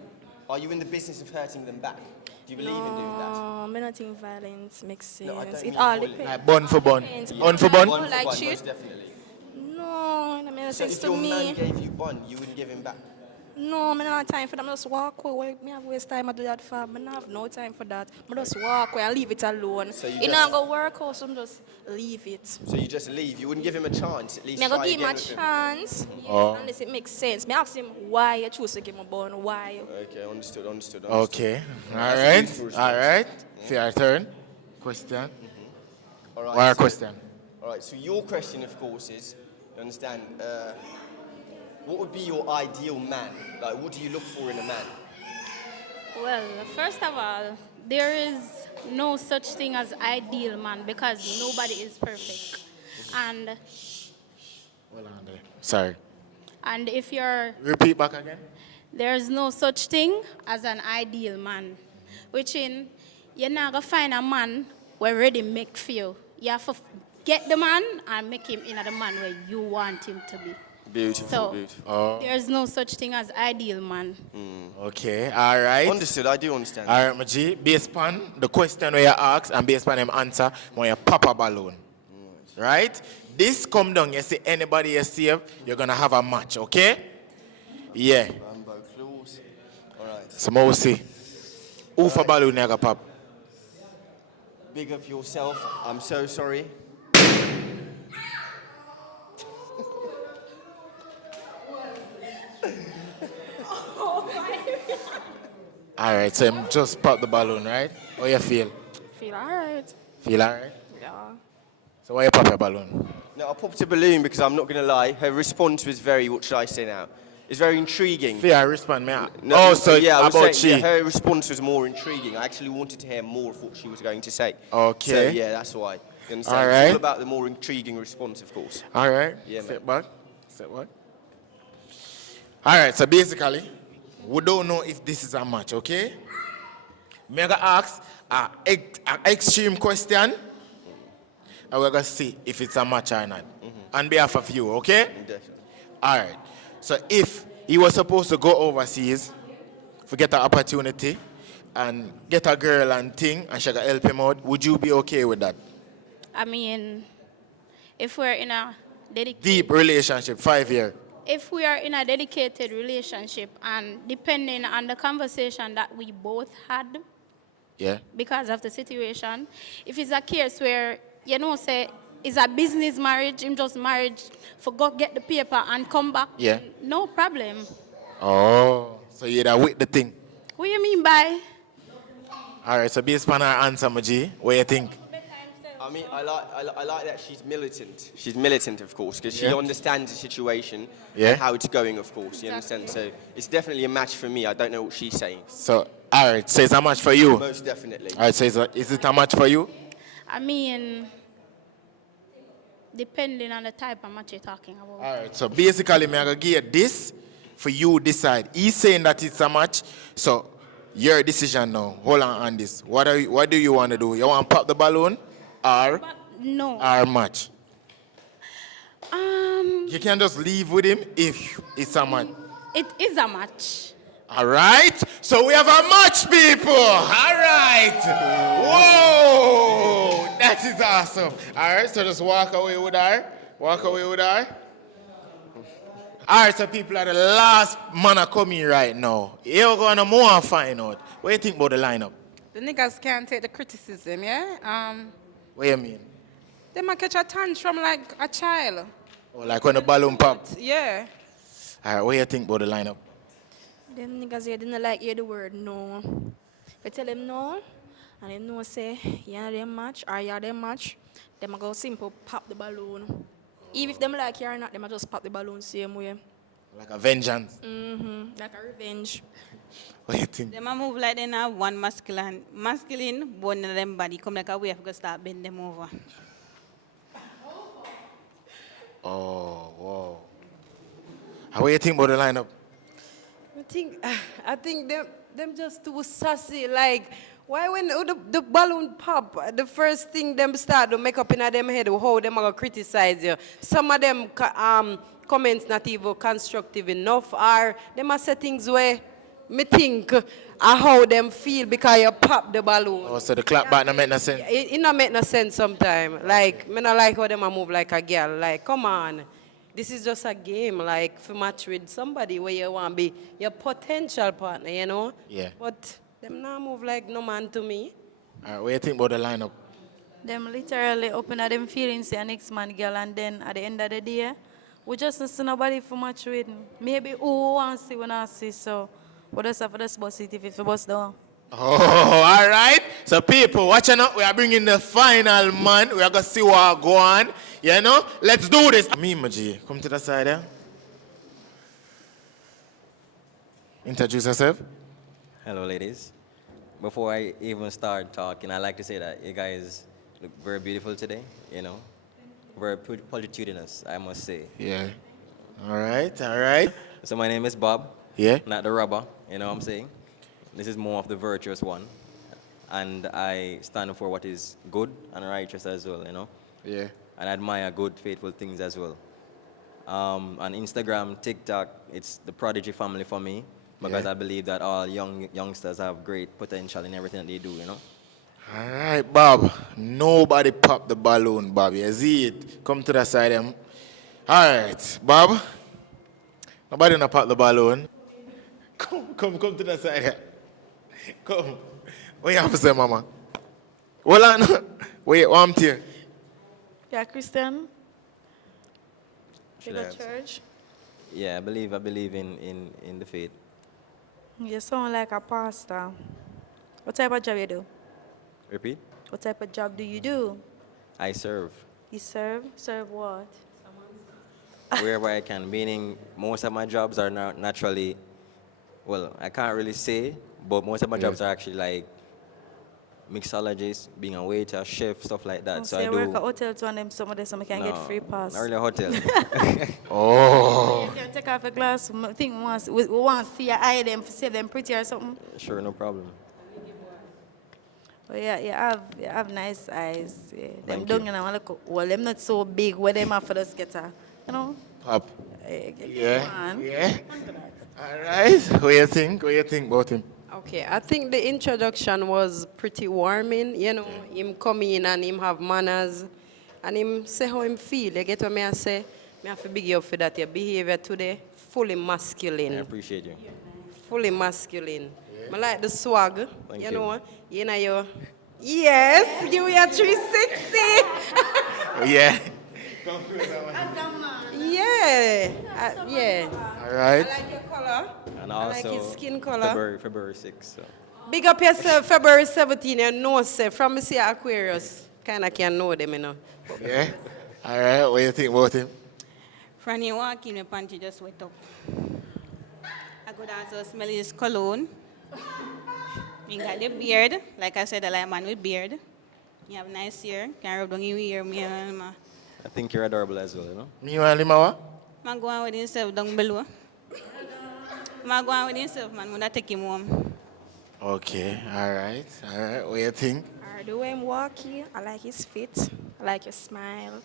are you in the business of hurting them back? Do you believe in doing that? No, I don't think violence makes sense. No, I don't it mean all bullying. depends. Like bun for bun. Depends. Bun for bun? One for Like one, cheat? most definitely. No, it makes So sense if to your me. man gave you bun, you wouldn't give him back? No, I don't have time for that. I just walk away. I have waste time to do that for. I don't have no time for that. I just walk away and leave it alone. So you it just- not go work out, so I just leave it. So you just leave? You wouldn't give him a chance, at least Me I go try give him a again with him? chance, yes, Oh. unless it makes sense. Me ask him why you choose to give him a bun, why. Okay, understood. Okay. All That's a right. useful response. All right. Fair turn. Question. All right, What so- question? All right, so your question, of course, is, you understand, what would be your ideal man? Like, what do you look for in a man? Well, first of all, there is no such thing as ideal man because nobody is perfect. And Hold on there. Sorry. if you're Repeat back again. there's no such thing as an ideal man, which in you're not gonna find a man where ready make for you. You have to get the man and make him into the man where you want him to be. Beautiful, So beautiful. Oh. there's no such thing as ideal man. Okay, all right. Understood, I do understand. All right, my G. Based on the question where you ask and based on them answer, when you pop a balloon. Right? This come down, you see anybody you save, you're going to have a match, okay? Yeah. Rambo claws. All right. So, we'll see. Who for balloon you got pop? Big up yourself. I'm so sorry. All right, so I'm just pop the balloon, right? How you feel? Feel alright. Feel all right? Yeah. So why you pop your balloon? No, I popped a balloon because I'm not going to lie. Her response was very, what should I say now? It's very intriguing. Fear, respond, man. No, So yeah, I was about saying, she. yeah, her response was more intriguing. I actually wanted to hear more of what she was going to say. Okay. So, yeah, that's why. You understand? All It's right. all about the more intriguing response, of course. All right. Yeah, Step man. back. Step back. All right, so basically, we don't know if this is a match, okay? Me gonna ask an extreme question, and we're gonna see if it's a match or not. On behalf of you, okay? Definitely. All right. So if he was supposed to go overseas, to get an opportunity, and get a girl and thing, and she gonna help him out, would you be okay with that? I mean, if we're in a dedicated Deep relationship, 5 year. if we are in a dedicated relationship and depending on the conversation that we both had Yeah. because of the situation, if it's a case where, say, it's a business marriage, him just marriage for go get the paper and come back, Yeah. no problem. Oh, so you're that with the thing. What do you mean by? All right, so based on our answer, Maji, what do you think? I mean, I like that she's militant. She's militant, of course, because she Yeah. understands the situation Yeah. and how it's going, of course. You understand? So it's definitely a match for me. I don't know what she's saying. So, all right, so it's a match for you? Most definitely. All right, so is it a match for you? I mean, depending on the type of match you're talking about. All right, so basically, I'm going to give you this for you decide. He's saying that it's a match, so your decision now. Hold on this. What do you want to do? You want to pop the balloon or No. or match? You can just leave with him if it's a match. It is a match. All right, so we have a match, people. All right. Whoa, that is awesome. All right, so just walk away with her. Walk away with her. All right, so people are the last man coming right now. You're going to more find out. What do you think about the lineup? The niggas can't take the criticism, yeah? What do you mean? They might catch a tantrum like a child. Oh, like when the balloon pop. Yeah. All right, what do you think about the lineup? Them niggas here didn't like hear the word no. If I tell them no, and them no say, yeah, them match, or yeah, them match, them a go simple pop the balloon. Even if them like you or not, them a just pop the balloon same way. Like a vengeance. Like a revenge. What do you think? Them a move like they have one masculine, one of them body come like a way to start bend them over. Oh, wow. How do you think about the lineup? I think them just too sassy. Like, why when the balloon pop, the first thing them start to make up in them head, how them gonna criticize you. Some of them comments not even constructive enough, or them are say things where me think how them feel because you pop the balloon. Oh, so the clap back don't make no sense? It not make no sense sometimes. Like, me not like how them a move like a girl. Like, come on. This is just a game, like, for match with somebody where you want to be your potential partner, you know? Yeah. But them not move like no man to me. All right, what do you think about the lineup? Them literally open up them feelings to your next man, girl, and then at the end of the day, we just don't see nobody for match with. Maybe who wants to see, we not see, so we just have to just bust it if it's bust down. Oh, all right. So people, watching out. We are bringing the final man. We are going to see what go on. You know? Let's do this. Me, Maji, come to the side here. Introduce yourself. Hello, ladies. Before I even start talking, I'd like to say that you guys look very beautiful today, you know. Very multitudinous, I must say. Yeah. All right, all right. So my name is Bob. Yeah. Not the rubber, you know what I'm saying? This is more of the virtuous one. And I stand for what is good and righteous as well, you know? Yeah. And I admire good, faithful things as well. On Instagram, TikTok, it's the Prodigy family for me because I believe that all youngsters have great potential in everything that they do, you know. All right, Bob. Nobody pop the balloon, Bob. You see it? Come to the side. All right, Bob. Nobody not pop the balloon. Come to the side. Come. What you have to say, Mama? Hold on. Wait, what I'm here? Yeah, Christian. You Should go I to answer? church? Yeah, I believe in the faith. You sound like a pastor. What type of job you do? Repeat. What type of job do you do? I serve You serve? Serve what? wherever I can, meaning most of my jobs are not naturally, well, I can't really say, but most of my jobs are actually like mixologist, being a waiter, chef, stuff like that. So I you work do. at hotel to them some of them so I can get free pass. Not really a hotel. Oh. You can take off a glass. Think we want to see your eye them to save them pretty or something. Sure, no problem. But yeah, you have nice eyes. Yeah. Them Thank don't you. you know, look, well, them not so big. Where them have for the skater, you know? Pop. Yeah. Yeah. All right. What you think? What you think about him? Okay, I think the introduction was pretty warming, you know, him come in and him have manners and him say how him feel. You get what me I say? Me have to big you up for that. Your behavior today, fully masculine. I appreciate you. Fully masculine. I like the swag, Thank you you. know. You know your, yes, give me a 360. Yeah. Yeah, yeah. All right. I like your color. And I like also his skin color. February 6th. So. Big up yourself, February 17, you know, say, from me see Aquarius, kind of can know them, you know. Yeah. All right. What you think about him? When you walk in, your panty just wet up. I go down to smell his cologne. You got the beard. Like I said, I like man with beard. You have nice hair. Can rub down your hair, me and ma. I think you're adorable as well, you know. Meanwhile, Limawa? Man go on with himself down below. Man go on with himself, man. When I take him home. Okay. All right. All right. What you think? The way I'm walking, I like his fit. I like his smile.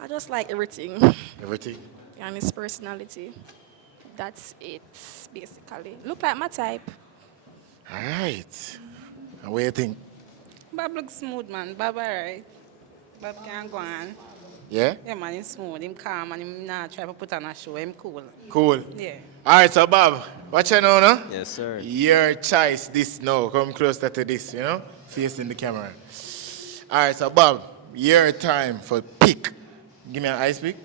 I just like everything. Everything. And his personality. That's it, basically. Look like my type. All right. And what you think? Bob looks smooth, man. Bob alright. Bob can go on. Yeah? Yeah, man, he's smooth. Him calm and him not try to put on a show. Him cool. Cool. Yeah. All right, so Bob, watch you now, no? Yes, sir. Your choice, this now. Come closer to this, you know? Facing the camera. All right, so Bob, your time for pick. Give me an ice pick.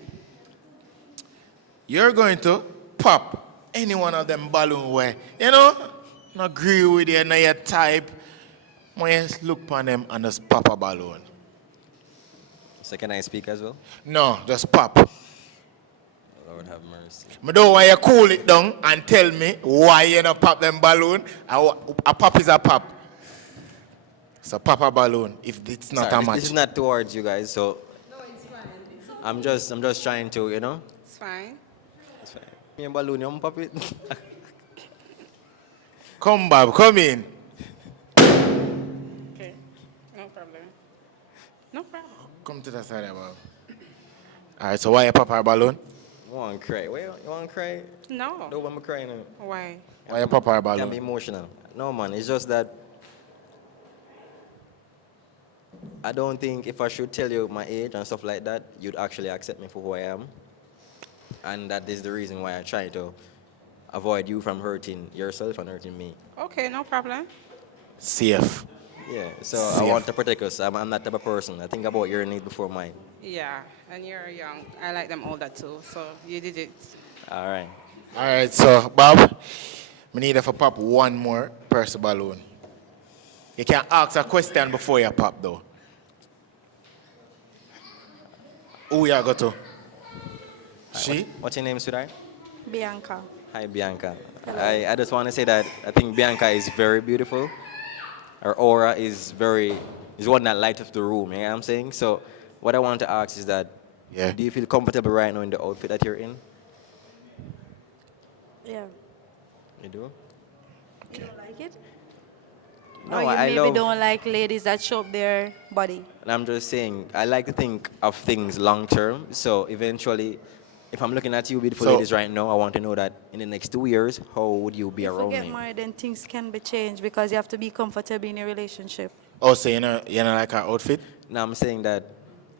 You're going to pop any one of them balloon where, you know, not agree with you, not your type. When you look upon them and just pop a balloon. So can I speak as well? No, just pop. Lord have mercy. I don't want you to cool it down and tell me why you not pop them balloon. A pop is a pop. So pop a balloon if it's not Sorry, a match. This is not towards you guys, so. No, it's fine. I'm just trying to, you know. It's fine. It's fine. Me and balloon, you want pop it? Come, Bob, come in. Okay. No problem. No problem. Come to the side, Bob. All right, so why you pop a balloon? You want to cry? You want to cry? No. Don't want me crying. Why? Why you pop a Can be balloon? emotional. No, man, it's just that I don't think if I should tell you my age and stuff like that, you'd actually accept me for who I am. And that is the reason why I try to avoid you from hurting yourself and hurting me. Okay, no problem. Safe. Yeah, so I Safe. want to protect us. I'm that type of person. I think about your needs before mine. Yeah, and you're young. I like them older too, so you did it. All right. All right, so Bob, we need you to pop one more person balloon. You can ask a question before you pop, though. Who you go to? She? What's your name, sweetheart? Bianca. Hi, Bianca. I just want to say that I think Bianca is very beautiful. Her aura is one that lights up the room, you know what I'm saying? So what I want to ask is that, do you feel comfortable right now in the outfit that you're in? Yeah. You do? You don't like it? No, or you I maybe love, don't like ladies that show up their body. and I'm just saying, I like to think of things long term. So eventually, if I'm looking at you, beautiful So- ladies, right now, I want to know that in the next 2 years, how would you be If you around get me? married, then things can be changed because you have to be comfortable in a relationship. Oh, so you know like our outfit? No, I'm saying that.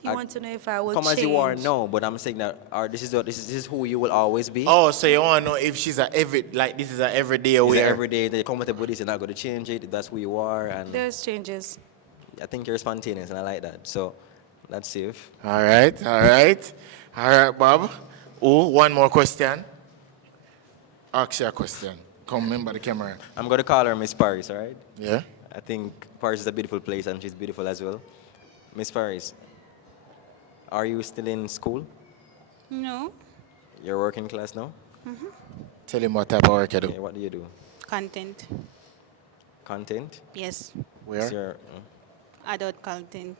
He wants to know if I will Come change. as you are, no, but I'm saying that this is who you will always be. Oh, so you want to know if she's this is a everyday wear? Every day that you're comfortable with this, you're not going to change it. If that's who you are, and There's changes. I think you're spontaneous, and I like that. So that's safe. All right, Bob. Oh, one more question. Ask your question. Come remember the camera. I'm going to call her Miss Paris, all right? Yeah. I think Paris is a beautiful place, and she's beautiful as well. Miss Paris, are you still in school? No. You're working class now? Mm-hmm. Tell him what type of work you do. Okay, what do you do? Content. Content? Yes. Where? What's your, Adult content.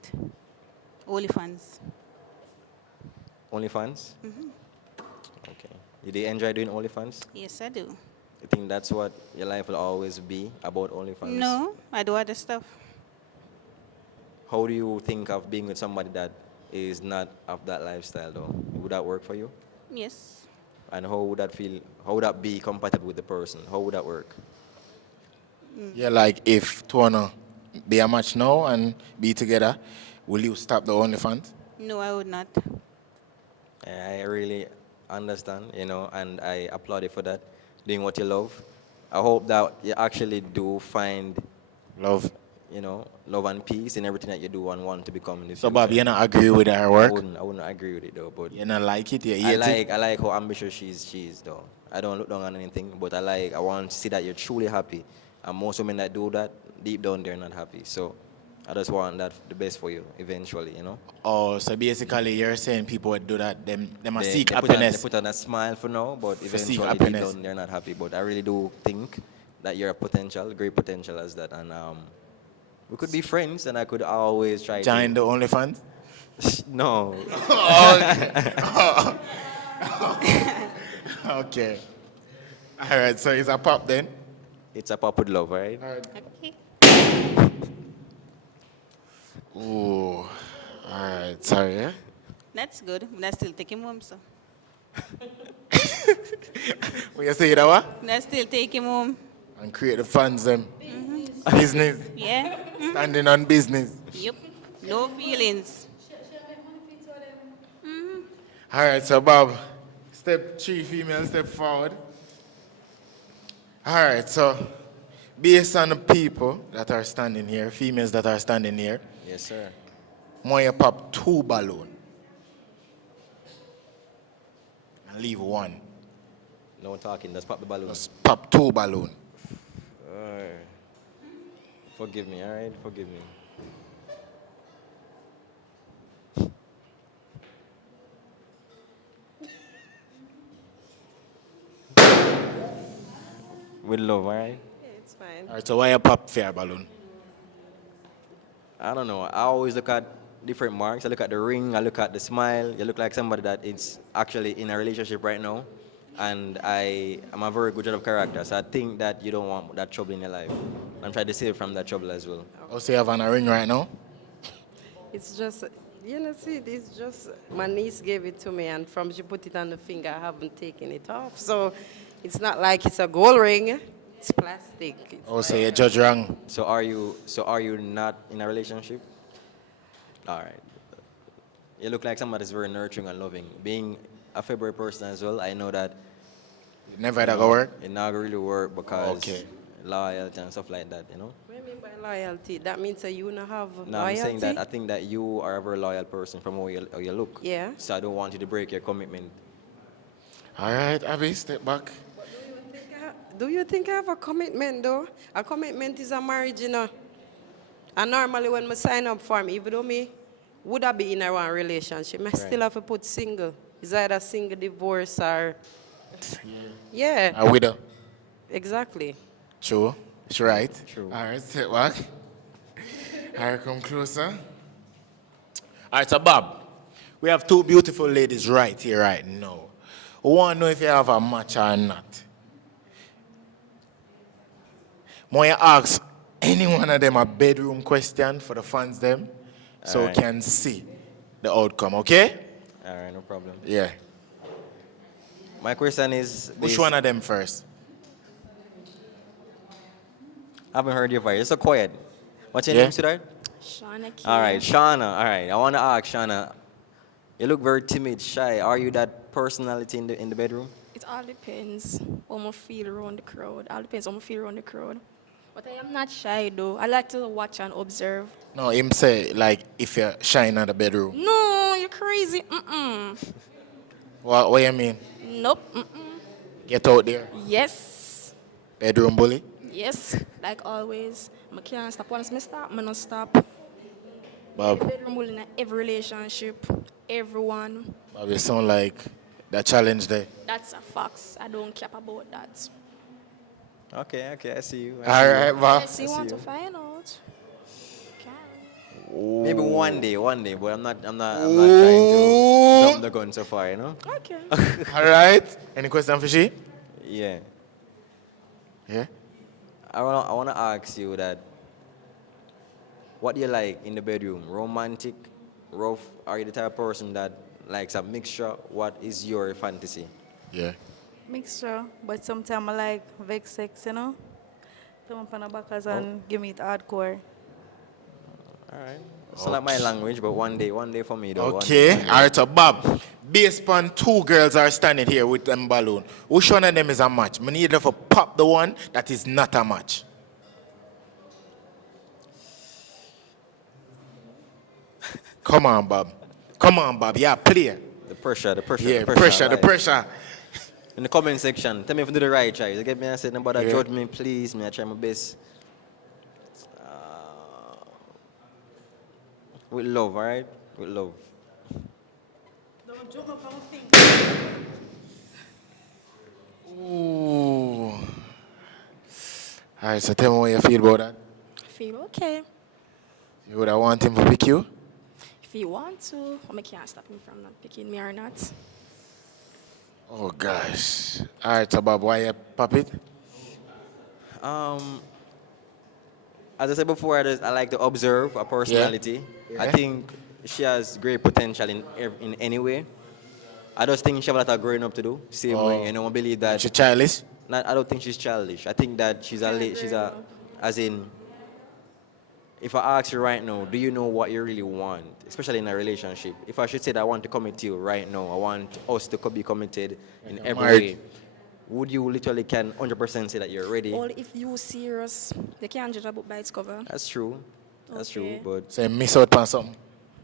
OnlyFans. OnlyFans? Mm-hmm. Okay. You do you enjoy doing OnlyFans? Yes, I do. You think that's what your life will always be, about OnlyFans? No, I do other stuff. How do you think of being with somebody that is not of that lifestyle, though? Would that work for you? Yes. And how would that feel? How would that be compatible with the person? How would that work? Yeah, like if to wanna be a match now and be together, will you stop the OnlyFans? No, I would not. I really understand, and I applaud you for that, doing what you love. I hope that you actually do find love, love and peace in everything that you do and want to become in the So, future. Bob, you not agree with her work? I wouldn't agree with it though, but You not like it? You hate it? I like how ambitious she is though. I don't look down on anything, but I want to see that you're truly happy. And most women that do that, deep down they're not happy. So I just want that the best for you eventually, Oh, so basically you're saying people would do that, them a seek they happiness. put on a smile for now, but For seek eventually deep happiness. down they're not happy. But I really do think that you're a great potential as that, and we could be friends, and I could always try Join to the OnlyFans? No. Okay. All right, so it's a pop then? It's a pop with love, right? Okay. Ooh. All right, sorry, yeah? That's good. But I still take him home, so. When you say that what? I still take him home. And create the funds them. Business. Yeah. Standing on business. Yep. No feelings. All right, so Bob, step 3 female, step forward. All right, so based on the people that are standing here, females that are standing here, Yes, sir. more you pop 2 balloon and leave 1. No talking, just pop the balloon. Just pop 2 balloon. Forgive me, all right? Forgive me. With love, all right? Yeah, it's fine. All right, so why you pop fair balloon? I don't know. I always look at different marks. I look at the ring. I look at the smile. You look like somebody that is actually in a relationship right now. And I am a very good judge of character. So I think that you don't want that trouble in your life. I'm trying to save from that trouble as well. Oh, so you have on a ring right now? It's just, see, it's just, my niece gave it to me, and from she put it on the finger, I haven't taken it off. So it's not like it's a gold ring. It's plastic. Oh, so you judge wrong. So are you not in a relationship? All right. You look like somebody that's very nurturing and loving. Being a February person as well, I know that Never had that go work? It not really work because Okay. loyalty and stuff like that, What do you mean by loyalty? That means that you don't have No, loyalty? I'm saying that I think that you are a very loyal person from how you look. Yeah. So I don't want you to break your commitment. All right, Abby, step back. Do you think I have a commitment, though? A commitment is a marriage, And normally when I sign up for me, even though me would I be in a one relationship, I still have to put single. It's either single, divorce, or... Yeah. A widow. Exactly. True. It's right. True. All right, step back. All right, come closer. All right, so Bob, we have 2 beautiful ladies right here, right now. We want to know if you have a match or not. May I ask any one of them a bedroom question for the fans them so All right. we can see the outcome, okay? All right, no problem. Yeah. My question is... Which one of them first? I haven't heard your voice. You're so quiet. What's your Yeah? name, sweetheart? Shauna K. All right, Shauna. All right, I want to ask Shauna. You look very timid, shy. Are you that personality in the bedroom? It all depends how I feel around the crowd. All depends how I feel around the crowd. But I am not shy though. I like to watch and observe. No, him say like if you're shy in the bedroom. No, you're crazy. Mm-mm. What you mean? Nope. Mm-mm. Get out there. Yes. Bedroom bully. Yes. Like always. I can't stop. Once I stop, I don't stop. Bob, Bedroom bullying in every relationship. Everyone. Bob, you sound like that challenge there. That's a fact. I don't care about that. Okay, I see you. All right, Bob. Yes, you want to find out? Maybe one day, but I'm not trying to jump the gun so far, you know? Okay. All right. Any question for she? Yeah. Yeah? I want to ask you that, what do you like in the bedroom? Romantic, rough? Are you the type of person that likes a mixture? What is your fantasy? Yeah. Mixture, but sometimes I like vex sex, you know? Come up on the backers and give me it hardcore. All right. It's not my language, but one day for me though. Okay. All right, so Bob, based upon two girls are standing here with them balloon, which one of them is a match? I need to pop the one that is not a match. Come on, Bob. Come on, Bob. Yeah, play. The pressure. Yeah, right. pressure. In the comment section, tell me if I do the right choice. You get me? I said, nobody Yeah. judge me, please. Me, I try my best. With love, all right? With love. Don't jump up on my finger. Ooh. All right, so tell me what you feel about that. I feel okay. You would have want him to pick you? If you want to, I can't stop him from not picking me or not. Oh, gosh. All right, so Bob, why you pop it? As I said before, I like to observe a personality. Yeah. I think she has great potential in any way. I just think she has a lot of growing up to do. Same way, and I believe that she's childish. I don't think she's childish. I think that she's as in. If I ask you right now, do you know what you really want, especially in a relationship? If I should say that I want to commit to you right now, I want us to be committed in every way. Would you literally can 100% say that you're ready? Well, if you serious, they can't judge a book by its cover. That's true. That's true. But so miss out on something.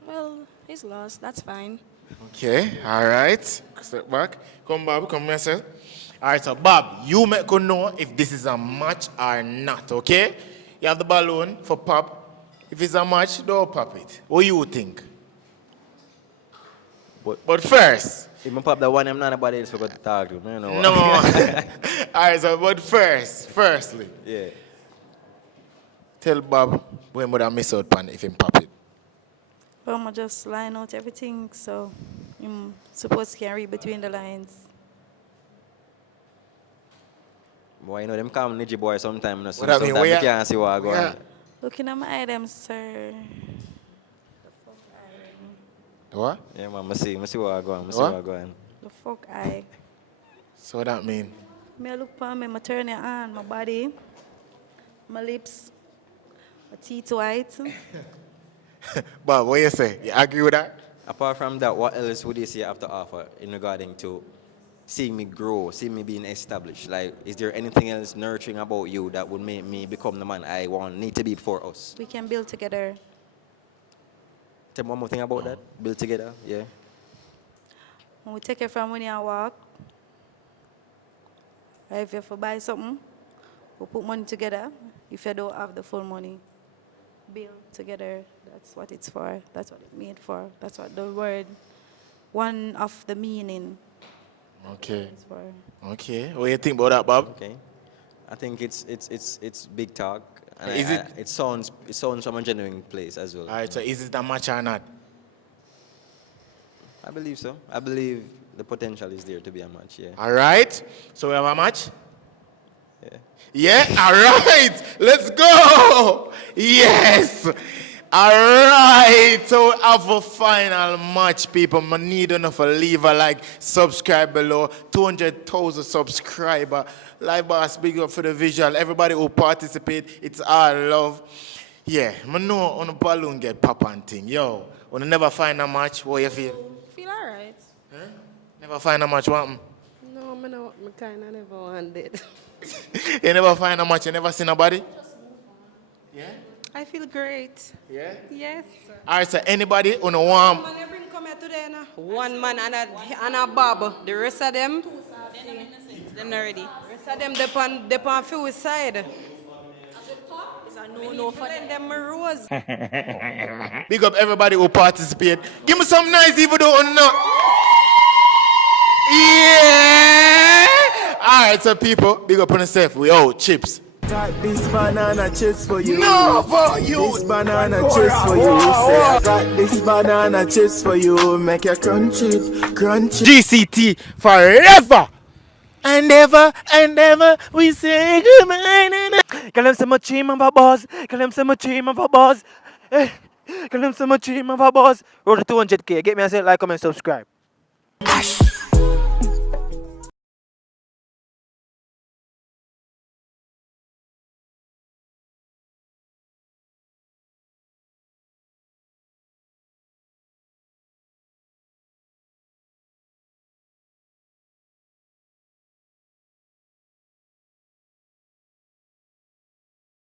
Well, he's lost. That's fine. Okay, all right. Step back. Come, Bob, come yourself. All right, so Bob, you make go know if this is a match or not, okay? You have the balloon for pop. If it's a match, don't pop it. What do you think? But first... If I pop that one, I'm not nobody else forgot to talk to. Man, no. All right, so but firstly... Yeah. Tell Bob when would I miss out on if him pop it. Well, I just line out everything, so I'm supposed to read between the lines. Boy, you know, them come Niji boy sometime. No, What that mean? sometimes you Where can't see what I go on. Looking at my items, sir. What? Yeah, man, I see what I go on. I see what I go on. The fuck I. So what that mean? Me look for me, I turn it on, my body, my lips, my teeth white. Bob, what you say? You agree with that? Apart from that, what else would you say you have to offer in regarding to seeing me grow, seeing me being established? Like, is there anything else nurturing about you that would make me become the man I need to be for us? We can build together. Tell me one more thing about that. Build together, yeah. When we take it from when you walk, or if you have to buy something, we put money together. If you don't have the full money, build together. That's what it's for. That's what it's made for. That's what the word, one of the meaning. Okay. is for. Okay. What do you think about that, Bob? Okay. I think it's big talk. And Is it? It sounds from a genuine place as well. All right, so is it a match or not? I believe so. I believe the potential is there to be a match, yeah. All right. So we have a match? Yeah. Yeah? All right. Let's go. Yes. Alright, so we have a final match, people. I need enough to leave a like, subscribe below. 200,000 subscriber. Live boss, big up for the visual. Everybody who participate, it's all love. Yeah, I know on a balloon get pop and thing. Yo, when you never find a match, what you feel? Feel alright. Never find a match, what happen? No, I kind of never wanted. You never find a match, you never see nobody? I feel great. Yeah? Yes. Alright, so anybody on a warm? One man and a bob. The rest of them, Them not ready. the rest of them, they on few side. No for them rose. Big up everybody who participate. Give me some nice even though or not. Yeah! Alright, so people, big up on yourself. We all chips. Got this banana chips for you. No, for you. This banana chips for you. Say I got this banana chips for you. Make you crunch it, crunch it. GCT forever and ever we say goodbye. Call them so much team of a boss. Call them so much team of a boss. Call them so much team of a boss. Roll to 200K. Get me a like, comment, subscribe.